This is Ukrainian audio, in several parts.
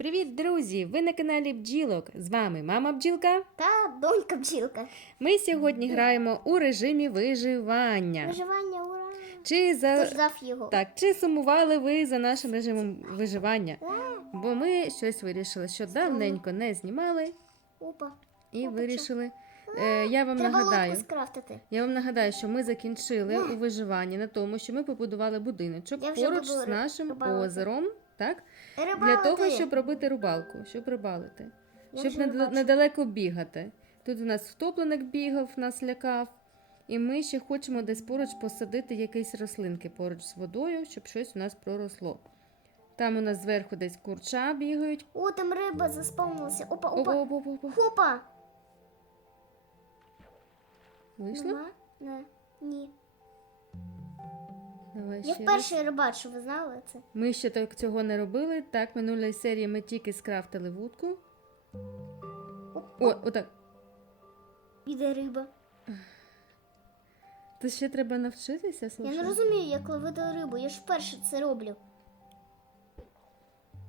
Привіт, друзі! Ви на каналі Бджілок. З вами мама бджілка. Та донька бджілка. Ми сьогодні граємо у режимі виживання. Виживання, ура! Чи за ждав його? так, чи сумували ви за нашим режимом виживання? Бо ми щось вирішили, що давненько не знімали Опа. і Опа, вирішили. Е, я вам Треба нагадаю. Я вам нагадаю, що ми закінчили у виживанні на тому, що ми побудували будиночок Я поруч з нашим озером, так? Для того, щоб робити рибалку, щоб рибалити. Я щоб вже недал- бачу. недалеко бігати. Тут у нас втопленик бігав, нас лякав. І ми ще хочемо десь поруч посадити якісь рослинки поруч з водою, щоб щось у нас проросло. Там у нас зверху десь курча бігають. О, там риба заспавнилася. Опа, Опа, опа. опа, опа, опа. Хопа. Вийшло? Нема? Не. Ні. Давай Я ще раз. вперше рибачу, ви знали це? Ми ще так цього не робили. Так, минулої серії ми тільки скрафтили вудку. О, отак. Іде риба. Тут ще треба навчитися, Я не розумію, як ловити рибу. Я ж вперше це роблю.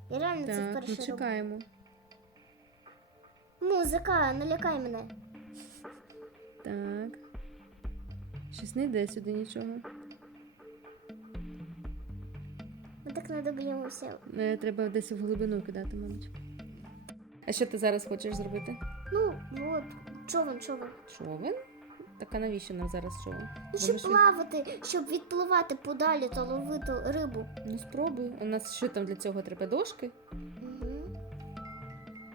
Я реально це Так, вперше ну роблю. чекаємо. Музика, не лякай мене. Так. Щось не йде сюди нічого. Ми так не доб'ємося. Е, Треба десь в глибину кидати, мабуть. А що ти зараз хочеш зробити? Ну, от, човен, човен. Човен? Так а навіщо нам зараз човен? Ну, щоб що? плавати, щоб відпливати подалі та ловити рибу. Ну спробуй. У нас що там для цього треба? Дошки? Угу.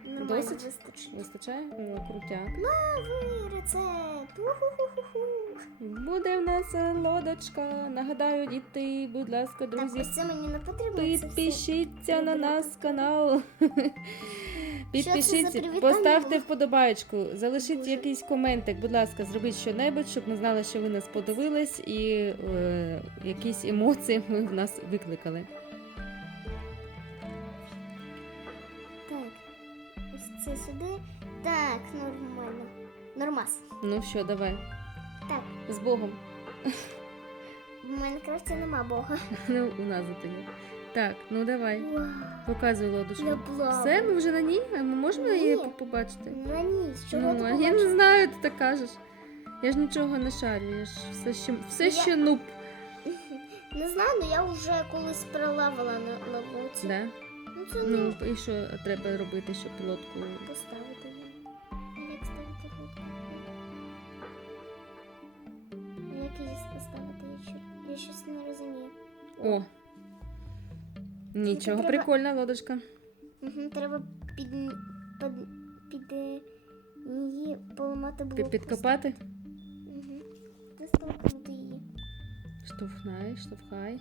Нормально Досить? вистачить. Вистачає? О, крутяк. Новий рецепт. Уху-ху-ху-ху. Буде в нас лодочка. Нагадаю, діти, будь ласка, Так, ось це мені не потрібно. підпишіться на нас канал. Підпишіться, поставте було? вподобайку, залишіть Боже. якийсь коментик, будь ласка, зробіть щонебудь, щоб ми знали, що ви нас подивились і е, якісь емоції ми в нас викликали. Так, ось це сюди. Так, нормально. Нормас. Ну що, давай, Так, з Богом. в Майнкрафті нема бога. Ну, у нас зато є. Так, ну давай, Вау. показуй лодочку. Я плаваю. Все, ми вже на ній? А ми можемо Ні. її побачити? На ні, з чого ну, а я не знаю, ти так кажеш. Я ж нічого не шарю, я ж все ще, все ще нуб. Не знаю, але я вже колись пролавила на лавуці. Да? Ну це Ну, і що треба робити, щоб лодку поставити я щось не розумію. О! Нічого, треба- прикольна лодочка. Угу, треба під, під, під її поламати блок. Під, підкопати. Угу. Вистолкнути її. Штовхай, штовхай.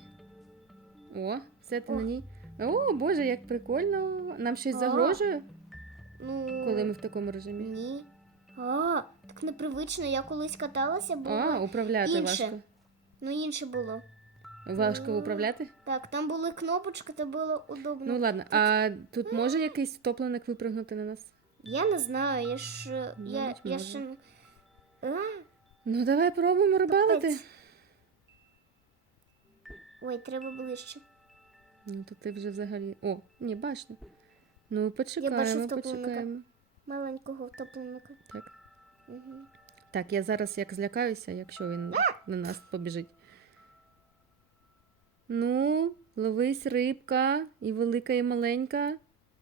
О, все ти О. на ній. О, Боже, як прикольно. Нам щось А. загрожує, Ну, коли ми в такому режимі. Ні. А, так непривично. Я колись каталася, було. А, управляти інше. важко. Ну, інше було. Важко Ну, управляти? Так, там були кнопочки, то було удобно. Ну ладно, а тут може якийсь втопленик випрыгнути на нас? Я не знаю, я ж. е, Я, я може. ще не. А? Ну давай пробуємо рибалити. Капець. Ой, треба ближче. Ну то ти вже взагалі. О, ні, бачно. Ну, почекаємо, втопленика. почекаємо. Маленького втопленика. Так. Угу. Так, я зараз як злякаюся, якщо він на нас побіжить. Ну, ловись рибка, і велика, і маленька,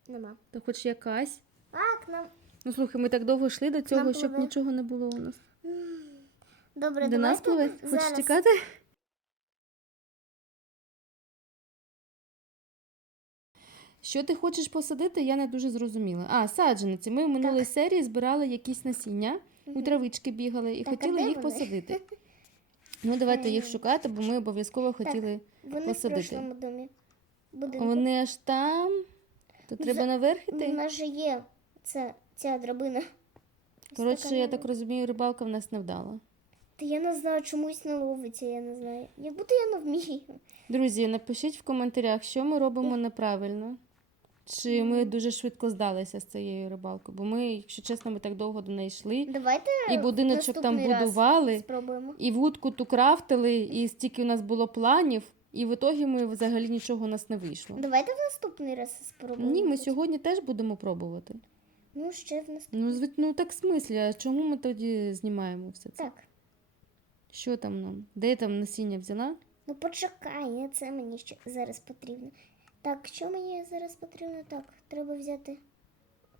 Нема. то хоч якась. Так, нам. Ну слухай, ми так довго йшли до цього, Нам щоб пливе. нічого не було у нас. Добре, до нас давайте пливе? Хочеш зараз. тікати? Що ти хочеш посадити, я не дуже зрозуміла. А, саджаниці. Ми в минулій серії збирали якісь насіння, у травички бігали і Так, хотіли їх вони? посадити. Ну, давайте їх шукати, бо ми обов'язково хотіли. Вони посадити. в домі. Будинку. Вони аж там. То треба За- наверх У нас же є ця, ця драбина. Коротше, я так розумію, рибалка в нас не вдала. Та я не знаю, чомусь не ловиться, я не знаю. Як будто я не вмію. Друзі, напишіть в коментарях, що ми робимо неправильно. Чи ми дуже швидко здалися з цією рибалкою? Бо ми, якщо чесно, ми так довго до неї йшли. Давайте І будиночок там раз будували, спробуємо. і вудку ту крафтили, і стільки у нас було планів. І в ітогі ми взагалі нічого у нас не вийшло. Давайте в наступний раз спробуємо. Ні, ми сьогодні теж будемо пробувати. Ну, ще в наступний. Ну, звик- ну так в смислі, а чому ми тоді знімаємо все це? Так. Що там нам? Де я там насіння взяла? Ну почекай, це мені ще зараз потрібно. Так, що мені зараз потрібно? Так, треба взяти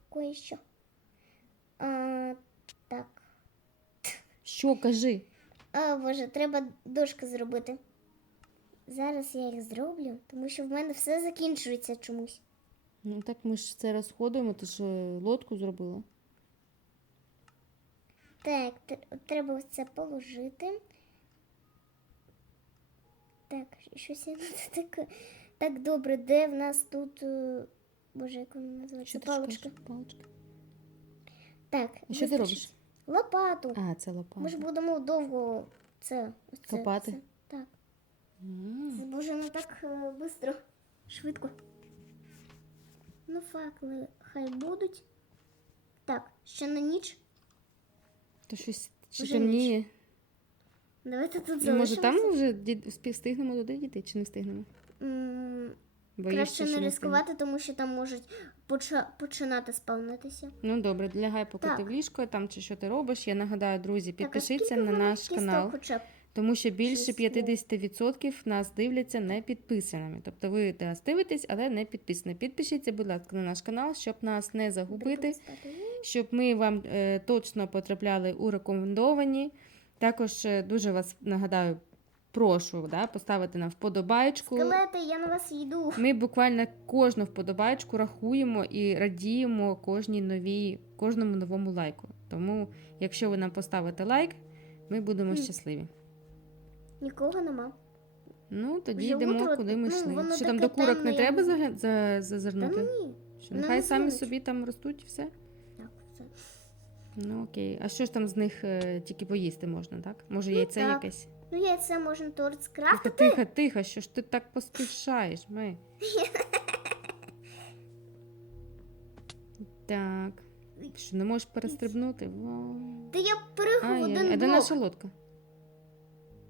кое-що. А, так. Що, кажи? А, боже, треба дошки зробити. Зараз я їх зроблю, тому що в мене все закінчується чомусь. Ну так ми ж це розходуємо, ти ж е, лодку зробила. Так, треба це положити. Так, щось я тут таке. Так, добре, де в нас тут. е, Боже, як вона називається? Паличка. Паличка. Так, А що ти робиш? Лопату. А, це лопата. Ми ж будемо довго це. ось це Копати? все. Так. Це боже, не так швидко. Швидко. Ну, факли хай будуть. Так, ще на ніч. То щось чи темніє. Давайте тут Ну, залишимося. може там вже встигнемо туди дійти, чи не встигнемо? Боїшся, Краще що не ризикувати, тому що там можуть поча- починати спавнитися. Ну добре, лягай поки Так. ти в ліжко, там чи що ти робиш. Я нагадаю, друзі, Так, а підпишіться скільки в на мене наш кісток канал, Хоча б? тому що більше Шість, 50% нас дивляться не підписаними. Тобто ви нас дивитесь, але не підписані. Підпишіться, будь ласка, на наш канал, щоб нас не загубити. Щоб ми вам е, точно потрапляли у рекомендовані. Також е, дуже вас нагадаю, прошу да, поставити нам вподобайку. Скелети, я на вас йду. Ми буквально кожну вподобайку рахуємо і радіємо кожній новій, кожному новому лайку. Тому, якщо ви нам поставите лайк, ми будемо щасливі. Нікого нема. Ну, тоді Вже йдемо, утро, куди ми ну, йшли. Що там до курок темне, не треба не заги- за- Та зазирнути? ні. Що, не нехай самі зазирнуть. собі там ростуть і все. Так, все. Ну окей. А що ж там з них е, тільки поїсти можна, так? Може, Ну, яйце так. якесь? Ну, яйце можна торт Тихо, скрафтити. тихо, тихо, що ж ти так поспішаєш, ми? Так. Що не можеш перестрибнути? Вау. Та я пригав Ай, один а де наша лодка?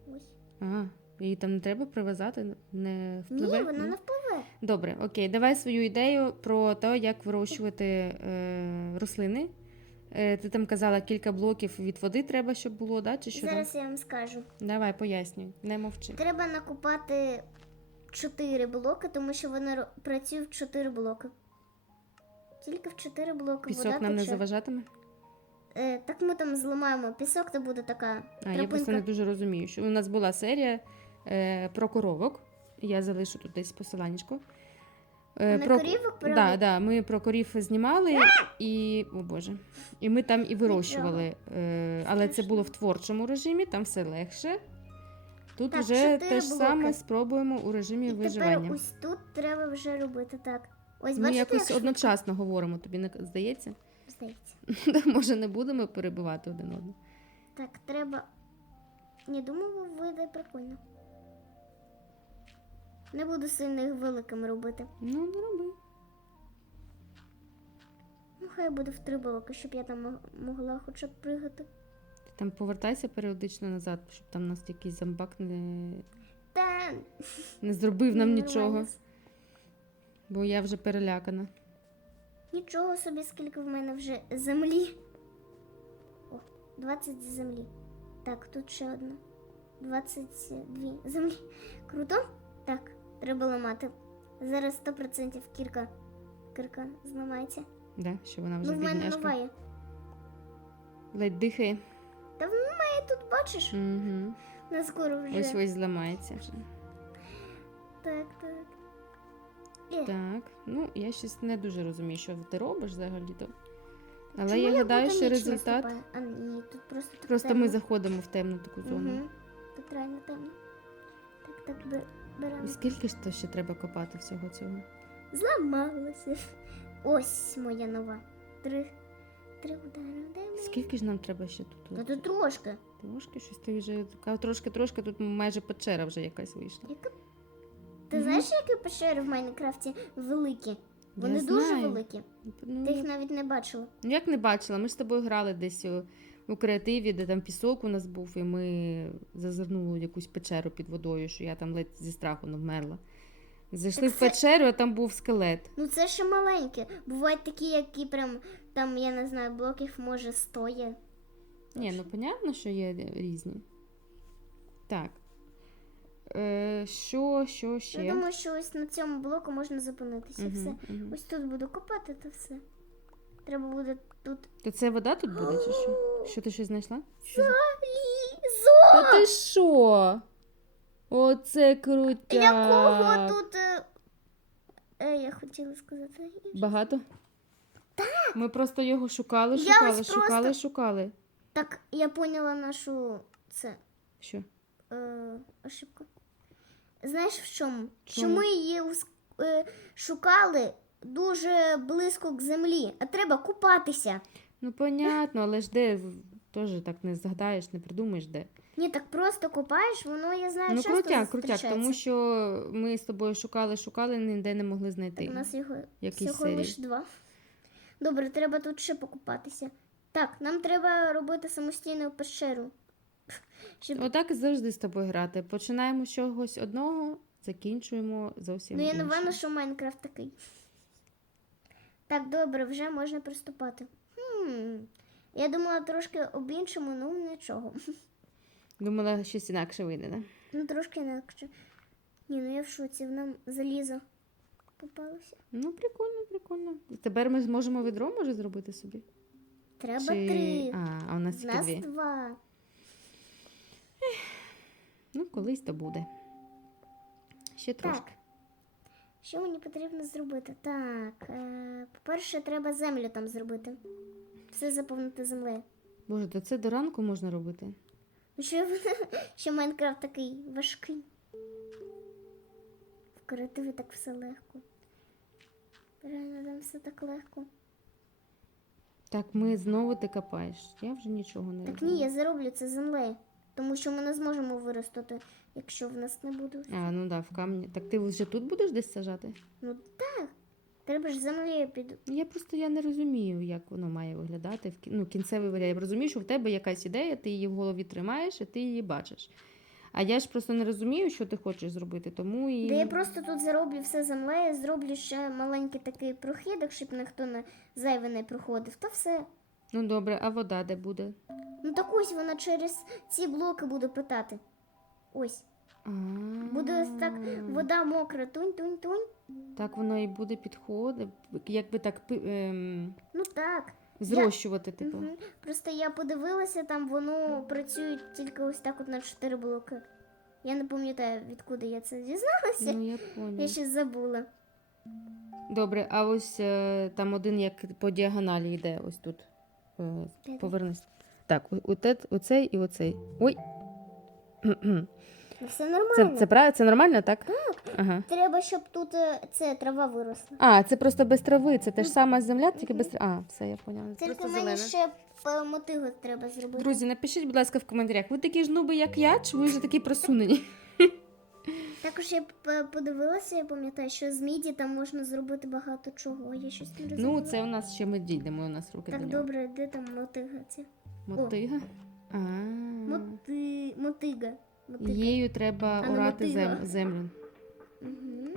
Ось. Ага, її там не треба привязати, не Ні, вона не впливе. Добре, окей, давай свою ідею про те, як вирощувати е, рослини. Е, ти там казала, кілька блоків від води треба, щоб було, да? Чи що там? Зараз я вам скажу. Давай, пояснюй, не мовчи. Треба накопати 4 блоки, тому що вона працює в 4 блоки. Тільки в 4 блоки Пісок вода нам не заважатиме? Е, так ми там зламаємо пісок, то буде така А, я просто не дуже розумію, що у нас була серія е, про коровок. Я залишу тут десь посиланнячко. Е, На корівок про да, да, ми про корів знімали і. О Боже. І ми там і вирощували. Е, але це було в творчому режимі, там все легше. Тут Так, вже чотири те ж блоки. саме спробуємо у режимі І виживання. тепер ось тут треба вже робити так. Ось Ми бачите, якось як одночасно говоримо, тобі не здається? Здається. Може, не будемо перебивати один одного. Так, треба. Не думаю, вийде прикольно. Не буду сильно їх великими робити. Ну, не роби. Ну, хай буде в три блоки, щоб я там могла хоча б пригати. Ти там повертайся періодично назад, щоб там нас якийсь зомбак не, Та не зробив нам нічого, бо я вже перелякана. Нічого собі, скільки в мене вже землі. О, 20 землі. Так, тут ще одна. 22 землі. Круто? Так, треба ламати. Зараз 100% кірка. Кірка зламається. Да, що вона вже Ну, в мене бідняшка. нова є. Ледь дихає. Та вона має тут, бачиш? Угу. На скоро вже. Ось ось зламається вже. Так, так. Е, Так, ну я щось не дуже розумію, що ти робиш взагалі-то. Але чому я гадаю, що результат. ступаю? А ні, тут просто так Просто темно. ми заходимо в темну таку зону. Угу. Тут реально темно. Так, так, бе- беремо. І скільки ж то ще треба копати всього цього? Зламалася. Ось моя нова. Три. Три удари. Де ми? Скільки ж нам треба ще тут? Та тут трошки. Трошки щось ти вже така трошки-трошки, тут майже печера вже якась вийшла. Яка... Ти Мгм. знаєш, які пещери в Майнкрафті великі? Вони Я дуже знаю. великі. Ну, Ти їх навіть не бачила. ну, як не бачила, ми ж з тобою грали десь у, у креативі, де там пісок у нас був, і ми зазирнули в якусь печеру під водою, що я там ледь зі страху не вмерла. Зайшли Так в це- печеру, а там був скелет. Ну це ще маленьке. Бувають такі, які прям там, я не знаю, блоків може стоє. Ні, ну понятно, що є різні. Так. Е, що, що ще? Я думаю, що ось на цьому блоку можна зупинитися. Мгм, Все. мгм. Ось тут буду копати, то все. Треба буде тут. То це вода тут буде, чи що? Що ти щось знайшла? Що Залізо! Та ти що? Оце крутяк. Якого тут. Е... Е, я хотіла сказати. Багато? Ми просто його шукали, Я шукали, ось шукали, просто- шукали. Так, я поняла нашу це Що? е, ошибку. Знаєш в чому? Що Чому? ми її ус- е, шукали дуже близько к землі, а треба купатися. Ну, понятно, але ж де теж так не згадаєш, не придумаєш де. Ні, так просто копаєш, воно я знаю, Ну, часто крутяк, крутяк, зустрічається. тому що ми з тобою шукали, шукали, ніде не могли знайти. Так, у нас його Якісь всього серії. лише два. Добре, треба тут ще покупатися. Так, нам треба робити самостійну пещеру. Щоб... Отак і завжди з тобою грати. Починаємо з чогось одного, закінчуємо зовсім. Ну, я не іншим. впевнена, що Майнкрафт такий. Так, добре, вже можна приступати. Хм. Я думала трошки об іншому, ну нічого. Думала, щось інакше вийде, да? Ну, трошки інакше. Ні, ну я в шоці, в нам залізо попалося. Ну, прикольно, прикольно. Тепер ми зможемо відро може зробити собі. Треба Чи- три. А, а у нас тільки нас дві. два. Ну, колись то буде. Ще трошки. Що мені потрібно зробити? Так, е, по-перше, треба землю там зробити. Все заповнити землею. Боже, то це до ранку можна робити. Ну що, що Майнкрафт такий важкий. В креативі так все легко. Реально там все так легко. Так, ми знову ти копаєш. Я вже нічого не Так ні, я зароблю це землею. Тому що ми не зможемо виростити, якщо в нас не буде. А, ну да, в камні. Так ти вже тут будеш десь сажати? Ну так. Треба ж землею під. Я просто я не розумію, як воно має виглядати в ну, кінцевий варіант. Я розумію, що в тебе якась ідея, ти її в голові тримаєш і ти її бачиш. А я ж просто не розумію, що ти хочеш зробити, тому і. Де я просто тут зароблю все землею, зроблю ще маленький такий прохідок, щоб ніхто не зайве не проходив. Та все. Ну добре, а вода де буде? Ну так ось вона через ці блоки буде питати. Ось. Буде ось так вода мокра, тунь-тунь-тунь. Так воно і буде підходити, якби так ем, Ну так. зрощувати, типу. Угу. Просто я подивилася, там воно працює тільки ось так от на чотири блоки. Я не пам'ятаю, відкуди я це дізналася. Ну, я Я поняла. ще забула. Добре, а ось е, там один як по діагоналі йде, ось тут. Е, повернись. Так, о- оте, оцей і оцей. Ой. Кхм-кхм. Ну, все нормально. Це, це, прав- це нормально, так? Ага. Треба, щоб тут е, це трава виросла. А, це просто без трави. Це те ж сама земля, тільки без трави. А, все, я поняла. Тільки Просто мені зелена. ще мотигу треба зробити. Друзі, напишіть, будь ласка, в коментарях. Ви такі ж нуби, як я, чи ви вже такі просунені? Також я п- подивилася, я пам'ятаю, що з міді там можна зробити багато чого. Я щось не Ну, це у нас ще ми дійдемо, у нас руки Так до нього. добре, де там мотига ця? Мотига. А, Моти... Мотига. Їю треба А, ну, орати зем- землю. Угу.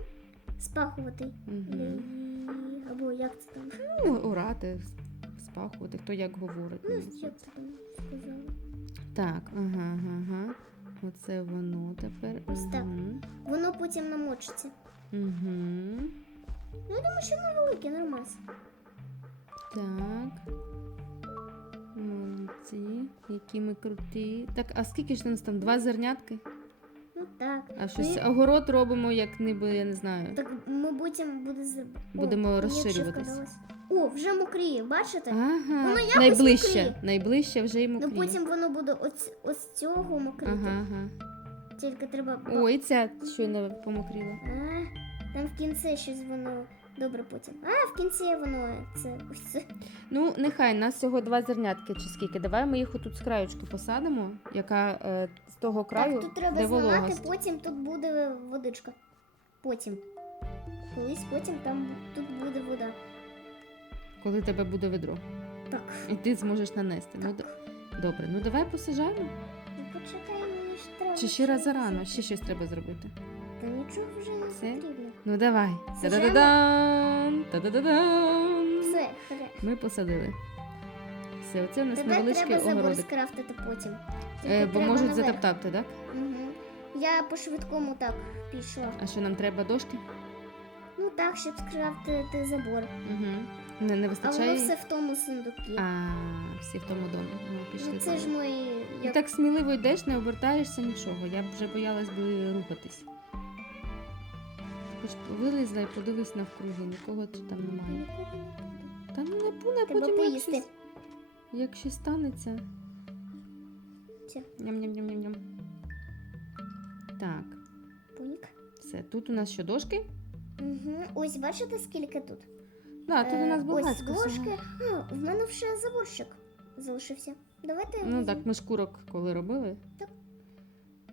Спахувати. Її. Або як це там? Ну, орати, спахувати, хто як говорить. Ну, мені як це там сказали. Так, ага, ага, ага. Оце воно тепер. Ось так. Мгм. Воно потім намочиться. Мгм. Ну, я думаю, що воно велике, нормально. Так. Молодці, які ми круті. Так, а скільки ж у нас там? Два зернятки? Ну так. А щось Ну, огород робимо, як ніби, я не знаю. Так ми потім буде з... Будемо О, розширюватись. ще. О, вже мокріє, бачите? Ага, Воно якось найближче. мокріє. Найближче вже й Ну мокріє. потім воно буде ось, ось цього мокрити. Ага, ага. Тільки треба. Ой, ця щойно помокріла. А, там в кінці щось воно добре потім. А, в кінці воно це ось це. Ну, нехай, нас всього два зернятки чи скільки. Давай ми їх отут з краючки посадимо, яка е, з того краю, так, тут треба де зламати, вологость. потім тут буде водичка. Потім. Колись потім там тут буде вода. Коли тебе буде ведро. Так. І ти зможеш нанести. Ну, д- Добре, ну давай посажаємо. Ну, почекай, мені ж треба. Чи ще раз зарано, ще щось треба зробити. Та нічого вже не Все? потрібно. Ну давай. Та-да-да-дан! Та-да-да-дан! Все, хре. Ми посадили. Все, оце у нас Тебе невеличкий треба забор огородик. скрафтити потім. Е, бо треба можуть наверх. затоптати, так? Угу. Я по швидкому так пішла. А що нам треба дошки? Ну так, щоб скрафтити забор. Угу. Не, не А воно вистачає. все в тому сундукі. А, всі в тому домі. Ну, пішли. Ну, це ж. І як- так сміливо йдеш, не обертаєшся нічого. Я б вже боялась би рухатись. Хоч вилізла і подивись навкруги, нікого тут там немає. Та ну не буде, Треба потім як поїсти. щось, як щось станеться. Це. Ням-ням-ням-ням. Так, Пуньк. все. Тут у нас що дошки? Угу. Ось бачите, скільки тут? Да, тут у нас Е, багатько Ось всього. дошки. А, в мене вже заборщик залишився. Давайте. Ну візьмемо. так, ми ж курок коли робили. Так.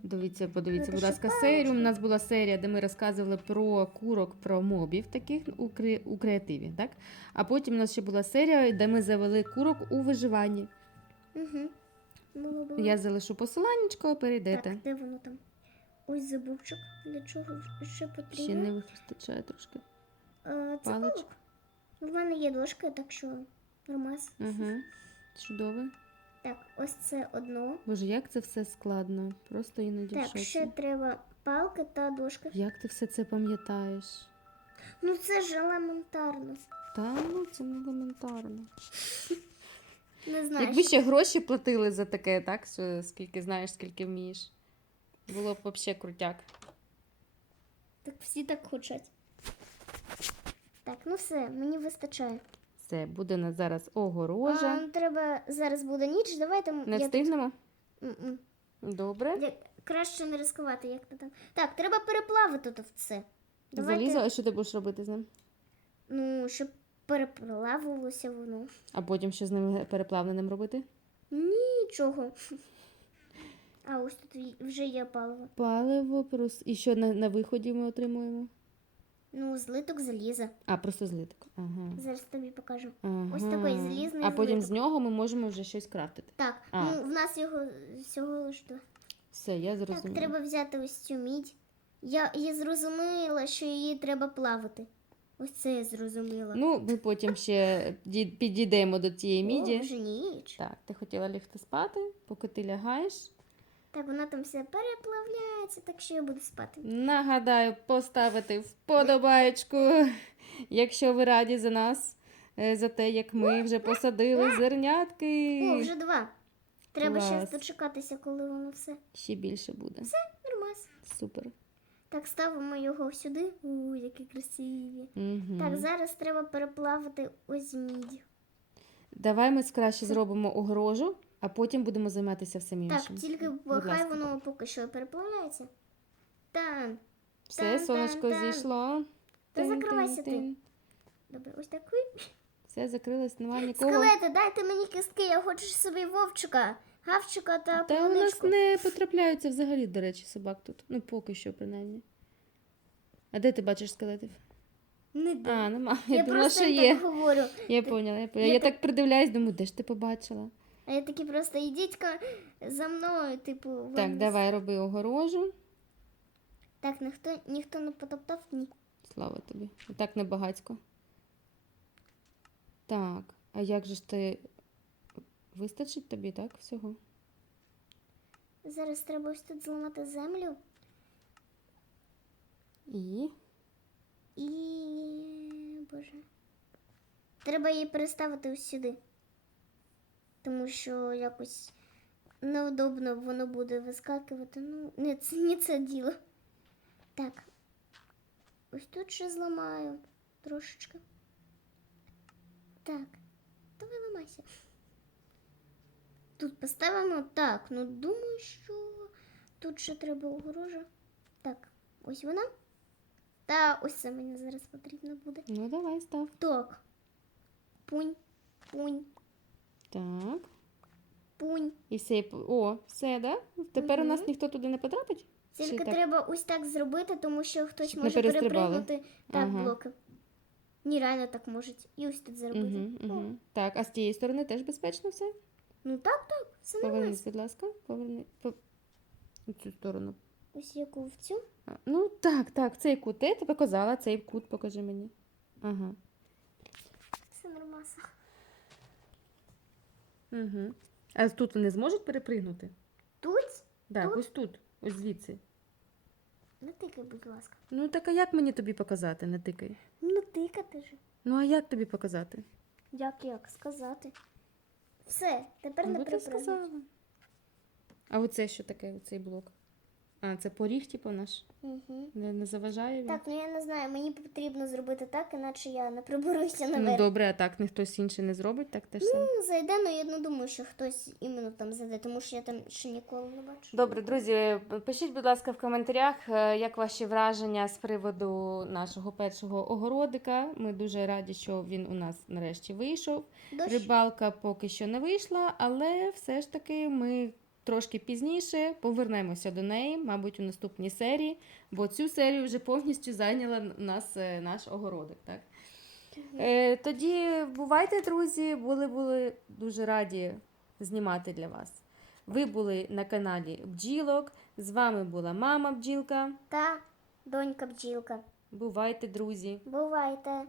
Дивіться, подивіться, Ну, будь ласка, серію. У нас була серія, де ми розказували про курок, про мобів таких у, кре- у креативі, так? А потім у нас ще була серія, де ми завели курок у виживанні. Угу. Було. Я залишу посиланнячко, перейдете. Так, де воно там? Ось заборчик. Для чого ще потрібно? Ще не вистачає трошки. Це Паличок. В мене є дошки, так що нормас. Угу. Чудово. Так, ось це одно. Боже, як це все складно. Просто іноді в Так, шоці. ще треба палки та дошки. Як ти все це пам'ятаєш? Ну це ж елементарно. Та ну це не елементарно. Не знаю. Якби ще гроші платили за таке, так? Що скільки знаєш, скільки вмієш. Було б взагалі крутяк. Так всі так хочуть. Так, ну все, мені вистачає. Все, буде нас зараз огорожа. А, треба зараз буде ніч. Давайте Не я встигнемо? тут-. Добре. Я- Краще не ризикувати, як ти там. Так, треба переплавити тут все. Давайте, Залізо, а що ти будеш робити з ним? ну, щоб переплавилося воно. А потім що з ним переплавленим робити? Нічого. А ось тут вже є паливо. Паливо, прос... і що на, на виході ми отримуємо? Ну, злиток заліза. А, просто злиток. Ага. Зараз тобі покажу. ага. Ось такий залізний А потім злиток. з нього ми можемо вже щось крафтити. Так, А. ну в нас його всього лиш два. Все, я Так, треба взяти ось цю мідь. Я, я зрозуміла, що її треба плавати. Ось це я зрозуміла. Ну, ми потім ще підійдемо до тієї міді. О, вже ніч. Так, ти хотіла лягти спати, поки ти лягаєш. Так, вона там все переплавляється, так що я буду спати. Нагадаю, поставити вподобаєчку, якщо ви раді за нас, е, за те, як ми вже посадили зернятки. О, вже два. Треба ще дочекатися, коли воно все Ще більше буде. Все, нормас. Супер. Так, ставимо його сюди. У, які красиві. Угу. Так, зараз треба переплавити ось мідь. Давай ми краще зробимо огорожу, а потім будемо займатися всім Так, тільки Будь хай ласка. воно поки що переплавляється. Там. Все, Тан-тан-тан. сонечко зійшло. Та закривайся ти. Добре, ось такий. Все закрилось, немає нікого. Скелети, дайте мені кістки, я хочу собі вовчика, гавчика та Та у нас полуничку. не потрапляються взагалі, до речі, собак тут. Ну, поки що, принаймні. А де ти бачиш скелетів? Не де. А, нема. Я, Я, думала, просто що так є. говорю. Я поняла, я поняла. я Я, так- так придивляюсь, думаю, де ж ти побачила? А я такі просто ідіть-ка за мною, типу, ви Так, давай роби огорожу. Так, ніхто, ніхто не потоптав, ні. Слава тобі. Так небагацько. Так, а як же ж ти. Вистачить тобі, так, всього? Зараз треба ось тут зламати землю І. і. Боже. Треба її переставити ось сюди. Тому що якось неудобно воно буде вискакувати. Ну, не, це, не це діло. Так. Ось тут ще зламаю трошечки. Так. Давай ламайся. Тут поставимо так. Ну, думаю, що тут ще треба огорожа. Так, ось вона. Та ось це мені зараз потрібно буде. Ну, давай, став. Так. Пунь, пунь, Так. пунь. І все. О, все, да? Тепер у нас ніхто туди не потрапить? Чи Тільки так? треба ось так зробити, тому що хтось Щоб не може перестрибали. перепригнути так Ага. блоки. Ні, реально так можуть. І ось тут зробити. Угу, О, угу. Так, а з тієї сторони теж безпечно все? Ну так, так, все нормально. Повернись, будь ласка. Поверни. По... у цю сторону. Ось яку в цю. А, Ну так, так, цей кут. Я тобі показала, цей кут покажи мені. Ага. Все нормально. Угу. А тут вони зможуть перепригнути? Тут? Так, Тут? ось тут, ось звідси. Не тикай, будь ласка. Ну так а як мені тобі показати, не тикай? Не тикати ж. Ну а як тобі показати? Як як сказати? Все, тепер не Ну, я сказала. А оце що таке, оцей блок? А, це поріг, типу, наш. Угу. Не, не заважає він? Так, ну я не знаю, мені потрібно зробити так, іначе я не приберуся Ну добре, а так ніхто інший не зробить, так теж саме. Ну, зайде, але я не думаю, що хтось іменно там зайде, тому що я там ще ніколи не бачу. Добре, друзі, пишіть, будь ласка, в коментарях, е, як ваші враження з приводу нашого першого огородика. Ми дуже раді, що він у нас нарешті вийшов. Дощ. Рибалка поки що не вийшла, але все ж таки ми трошки пізніше повернемося до неї, мабуть, у наступній серії, бо цю серію вже повністю зайняла нас е, наш огородик. Так? Е, тоді бувайте, друзі, були були дуже раді знімати для вас. Ви були на каналі Бджілок. З вами була мама бджілка. Та донька бджілка. Бувайте, друзі! Бувайте.